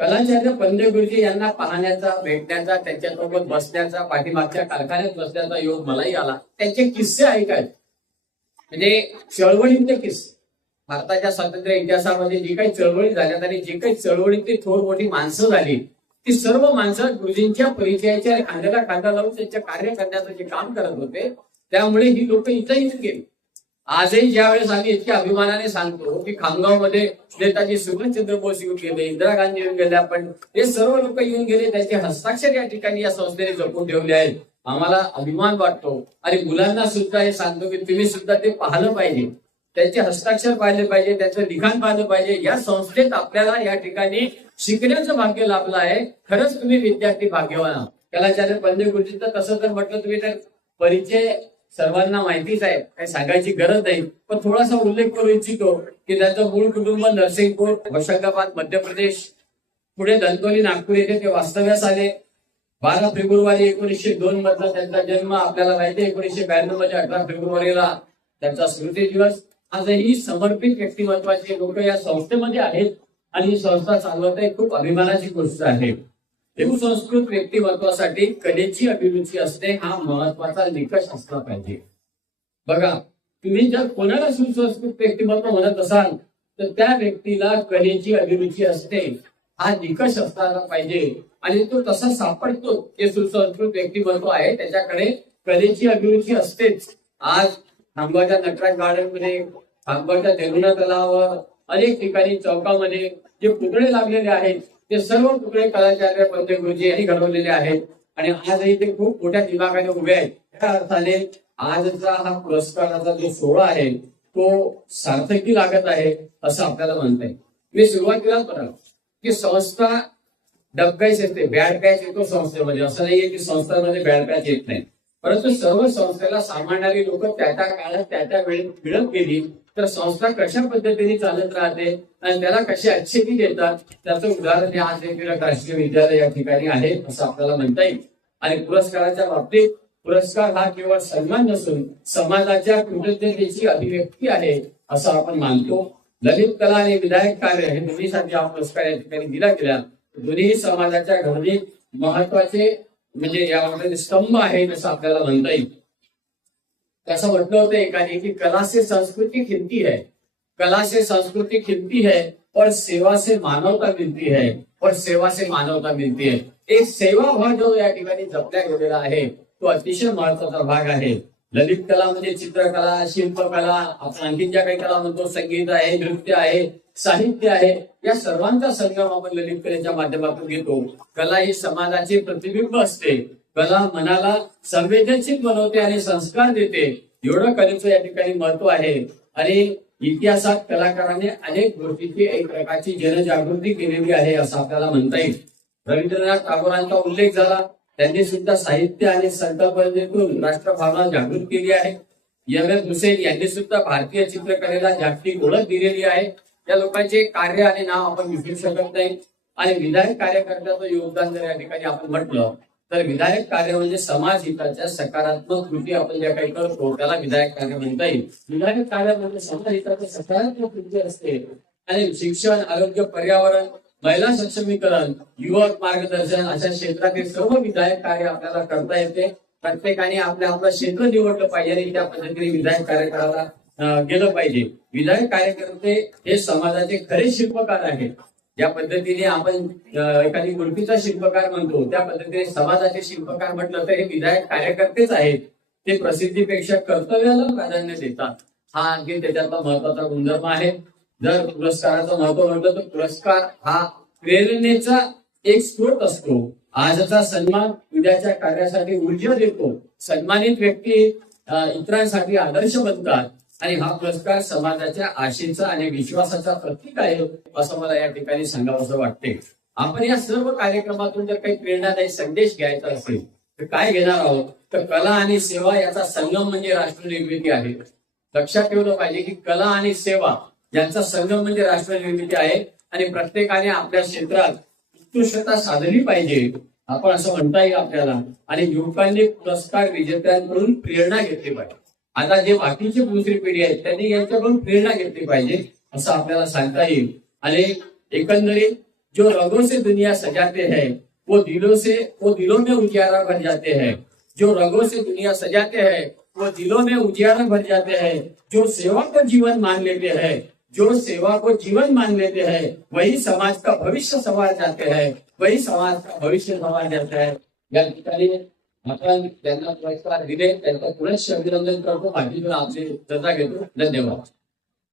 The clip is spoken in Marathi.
कलाचार्य पंडित गुरुजी यांना पाहण्याचा, भेटण्याचा, त्यांच्यासोबत बसण्याचा, पाठीमागच्या कारखान्यात बसण्याचा योग मलाही आला. त्यांचे किस्से ऐकायचे, म्हणजे चळवळीतले किस्से. भारताच्या स्वातंत्र्य इतिहासामध्ये जी काही चळवळी झाल्यात आणि जी काही चळवळीतली थोर मोठी माणसं झाली, ती सर्व माणसं गुरुजींच्या परिचयाच्या खांद्याला खांदा लावून त्यांच्या कार्य करण्याचं जे काम करत होते, त्यामुळे ही लोक इथं येऊन गेली. आजही ज्यावेळेस आम्ही इतक्या अभिमानाने सांगतो की खामगावमध्ये नेताजी सुभाषचंद्र बोस येऊन गेले, इंदिरा गांधी येऊन गेल्या, पण हे सर्व लोक येऊन गेले, त्यांचे हस्ताक्षर या ठिकाणी या संस्थेने जपून ठेवले आहेत. आम्हाला अभिमान वाटतो आणि मुलांना सुद्धा हे सांगतो की तुम्ही सुद्धा ते पाहिलं पाहिजे, त्यांचे हस्ताक्षर पाहिले पाहिजे, त्यांचं लिखाण पाहिलं पाहिजे. या संस्थेत आपल्याला या ठिकाणी शिकण्याचं भाग्य लाभलं आहे. खरंच तुम्ही विद्यार्थी भाग्यवान आहात. कलाचार्य पंडित गुरुजींचं तसं जर म्हटलं तुम्ही तर परिचय सर्वांना माहितीच आहे, काही सांगायची गरज नाही, पण थोडासा उल्लेख करू इच्छितो की त्यांचं मूळ कुटुंब नरसिंगपूर, होशंगाबाद, मध्य प्रदेश, पुढे धनकोली, नागपूर येथे ते वास्तव्यास आले. 12 फेब्रुवारी 1902 मधला त्यांचा जन्म आपल्याला माहिती आहे. 1992 मध्ये 18 फेब्रुवारीला त्यांचा स्मृती दिवस. आजही समर्पित व्यक्तिमत्वाचे लोक या संस्थेमध्ये आहेत आणि ही संस्था चालवत आहे. खूप अभिमानाची गोष्ट आहे. सुसंस्कृत व्यक्तिमत्वासाठी कलेची अभिरुची असणे हा महत्वाचा निकष असला पाहिजे. बघा, तुम्ही जर कोणाला सुसंस्कृत व्यक्तिमत्व म्हणत असाल तर त्या व्यक्तीला कलेची अभिरुची असणे हा निकष असला पाहिजे आणि तो तसा सापडतो. जे सुसंस्कृत व्यक्तिमत्व आहे त्याच्याकडे कलेची अभिरुची असतेच. आज खामगावच्या नटराज गार्डन मध्ये, खामगावच्या देवना तलावावर, अनेक ठिकाणी चौकामध्ये जे पुतळे लागलेले आहेत ते सर्व पुतळे कलाचार्य पंडित गुरुजी यांनी घडवलेले आहेत आणि आजही ते खूप मोठ्या दिमागाने उभे आहेत. त्या अर्थाने आजचा हा पुरस्काराचा जो सोहळा आहे तो सार्थकी लागत आहे असं आपल्याला म्हणता येईल. मी सुरुवातीलाच म्हणालो की संस्था डबकाईच येते, बॅड पॅच येतो संस्थेमध्ये. असं नाहीये की संस्थांमध्ये बॅड पॅच येत नाही, परंतु सर्व संस्थेला सांभाळणारी लोक त्या काळात त्या वेळेत मिळत गेली तर संस्था कशा पद्धतीने चालत राहते आणि त्याला कशी अच्छेकी देतात त्याचं उदाहरण आज टिळक राष्ट्रीय विद्यालय या ठिकाणी आहे असं आपल्याला म्हणता येईल. आणि पुरस्काराच्या बाबतीत पुरस्कार हा केवळ सन्मान नसून समाजाच्या कृतज्ञतेची अभिव्यक्ती आहे असं आपण मानतो. ललित कला आणि विधायक कार्य हे दोन्हीसाठी हा पुरस्कार या ठिकाणी दिला गेला. दोन्ही समाजाच्या घडणीत महत्वाचे म्हणजे यामध्ये स्तंभ आहे असं आपल्याला म्हणता येईल. असं म्हटलं होतं एकाने की कला से संस्कृति खिलती है, कला से संस्कृति खिलती है और सेवा से मानवता मिलती है, और सेवा से मानवता मिलती है. एक सेवा भाग जो या ठिकाणी जपल्या गेलेला आहे तो अतिशय महत्वाचा भाग आहे. ललित कला म्हणजे चित्रकला, शिल्पकला, आपण आणखी ज्या काही कला म्हणतो, संगीत आहे, नृत्य आहे, साहित्य आहे, या सर्वांचा संगम आपण ललित कलेच्या माध्यमातून घेतो. कला ही समाजाचे प्रतिबिंब असते. कला मनाला संवेदनशील बनवते आणि संस्कार देते. एवढं कलेचं या ठिकाणी महत्व आहे. आणि इतिहासात कलाकारांनी अनेक गोष्टीची एक प्रकारची जनजागृती केलेली आहे असं आपल्याला म्हणता येईल. रवींद्रनाथ टागोरांचा उल्लेख झाला. त्यांनी सुद्धा साहित्य आणि संकल्पनेतून राष्ट्रभावना जागृत केली आहे. एम.एफ. हुसेन यांनी सुद्धा भारतीय चित्रकलेला जागतिक ओळख दिलेली आहे. या लोकांचे कार्य आणि नाव आपण विसरू शकत नाही. आणि विधायक कार्यकर्त्याचं योगदान जर या ठिकाणी आपण म्हटलं तर विधायक कार्य म्हणजे समाज हिताच्या सकारात्मक कृती आपण ज्या काही करतो त्याला विधायक कार्य म्हणता येईल. विधायक कार्य म्हणजे समाज हिताच्या सकारात्मक कृती असते. आणि शिक्षण, आरोग्य, पर्यावरण, महिला सक्षमीकरण, युवक मार्गदर्शन अशा क्षेत्रातील सर्व विधायक कार्य आपल्याला करता येते. प्रत्येकाने आपलं क्षेत्र निवडलं पाहिजे आणि त्या पद्धतीने विधायक कार्य करायला गेलं पाहिजे. विधायक कार्यकर्ते हे समाजाचे खरे शिल्पकार आहेत. ज्या पद्धतीने आपण एखादी मूर्तीचा शिल्पकार म्हणतो त्या पद्धतीने समाजाचे शिल्पकार म्हटलं तर हे विधायक कार्यकर्तेच आहेत. ते प्रसिद्धीपेक्षा कर्तव्याला प्राधान्य देतात. हा आणखी त्याच्यातला महत्वाचा गुणधर्म आहे. जर पुरस्काराचं महत्व म्हटलं तर पुरस्कार हा प्रेरणेचा एक स्रोत असतो. आजचा सन्मान उद्याच्या कार्यासाठी ऊर्जा देतो. सन्मानित व्यक्ती इतरांसाठी आदर्श बनतात आणि हा पुरस्कार समाजाच्या आशेचा आणि विश्वासाचा प्रतीक आहे असं मला या ठिकाणी सांगावंसं वाटते. आपण या सर्व कार्यक्रमातून जर काही प्रेरणादायी संदेश घ्यायचा असेल तर काय घेणार आहोत तर कला आणि सेवा याचा संगम म्हणजे राष्ट्रनिर्मिती आहे. लक्षात ठेवलं पाहिजे की कला आणि सेवा यांचा संगम म्हणजे राष्ट्रनिर्मिती आहे आणि प्रत्येकाने आपल्या क्षेत्रात उत्कृष्टता साधली पाहिजे आपण असं म्हणता येईल आपल्याला. आणि युवकांनी पुरस्कार विजेत्यांकडून प्रेरणा घेतली पाहिजे. आता जे बाकीची दुसरी पिढी आहे त्यांनी यांच्याकडून प्रेरणा घेतली पाहिजे असं आपल्याला सांगता येईल. आणि एकंदरीत जो रगों से दुनिया सजाते हैं वो दिलों में उजियारा भर जाते हैं। जो रगों से दुनिया सजाते हैं वो दिलों में उजियारा भर जाते हैं। जो सेवा को जीवन मान लेते हैं, जो सेवा को जीवन मान लेते हैं, वही समाज का भविष्य संवार जाते हैं, वही समाज का भविष्य संवार जाता है। या ठिकाणी आपण त्यांना पुरस्कार दिले, त्यांचं पुनश्च अभिनंदन करतो, बाकीचं आपली चर्चा घेतो. धन्यवाद.